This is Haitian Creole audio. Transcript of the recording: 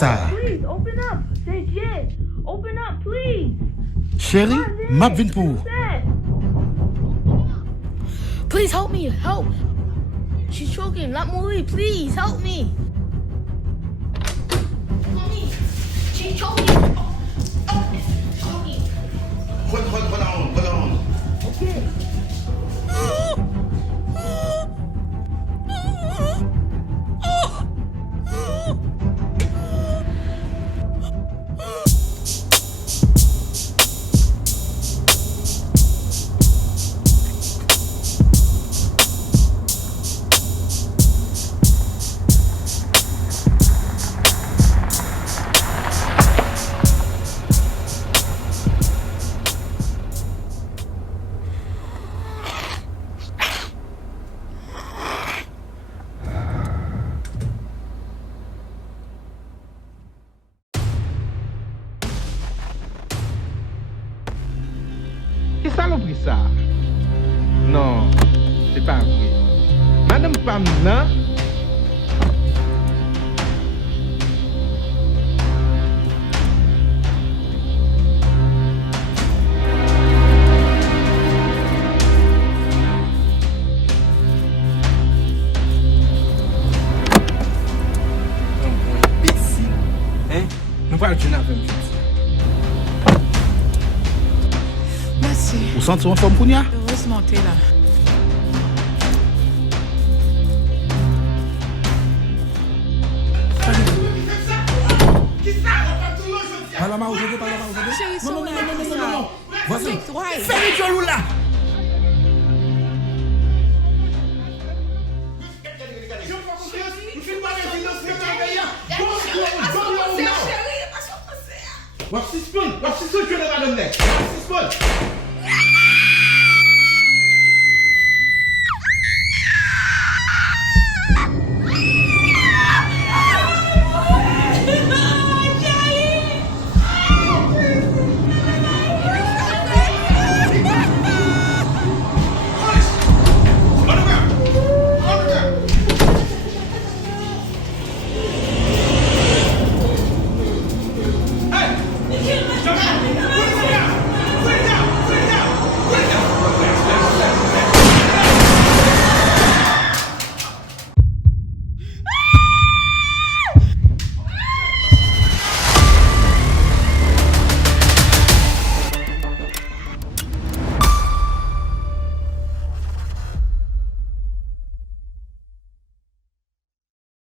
ça? Please, open up. Say Jet. Open up, please. Chérie, m'a vin pour. Please help me. Help. She's choking. Let me, please help me. Mommy, she's choking. Choking. Hold on. Okay. Qui saloperie ça? Non, c'est pas vrai. Madame Pam, non? Imbécile. Hein? Nous parlons d'une avec nous. Merci. Vous sentez en forme, Kounia? Heureuse monter là. Parle à aujourd'hui. Chérie, Non. Voici. Ouais. Fais le jolou là. Wap si spoon, tu ne vas pas donner. Wap si spoon.